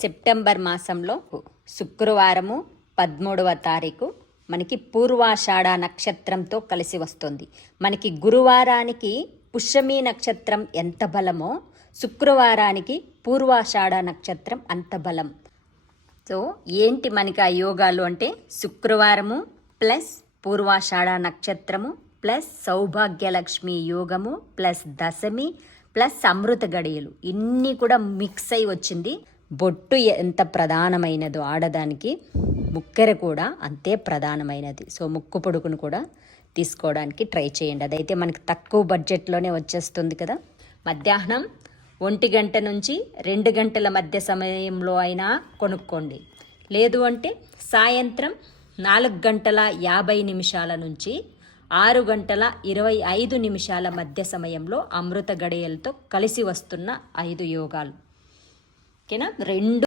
September మాసంలో శుక్రవారము 13వ తారీఖు మనకి పూర్వాషాఢ నక్షత్రంతో కలిసి వస్తుంది. మనకి గురువారానికి పుష్యమి నక్షత్రం ఎంత బలమో శుక్రవారానికి పూర్వాషాఢ నక్షత్రం అంత బలం. సో ఏంటి మనకి ఆ యోగాలు అంటే శుక్రవారము ప్లస్ పూర్వాషాఢ నక్షత్రము ప్లస్ సౌభాగ్యలక్ష్మి యోగము ప్లస్ దశమి ప్లస్ అమృత గడియలు ఇన్ని కూడా మిక్స్ అయి వచ్చింది. బొట్టు ఎంత ప్రధానమైనదో ఆడదానికి ముక్కెర కూడా అంతే ప్రధానమైనది. సో ముక్కు పొడుకును కూడా తీసుకోవడానికి ట్రై చేయండి. అదైతే మనకి తక్కువ బడ్జెట్లోనే వచ్చేస్తుంది కదా. మధ్యాహ్నం 1 గంట నుంచి 2 గంటల మధ్య సమయంలో అయినా కొనుక్కోండి. లేదు అంటే సాయంత్రం 4 గంటల 50 నిమిషాల నుంచి 6 గంటల 25 నిమిషాల మధ్య సమయంలో అమృత గడియలతో కలిసి వస్తున్న 5 యోగాలు. ఓకేనా. 2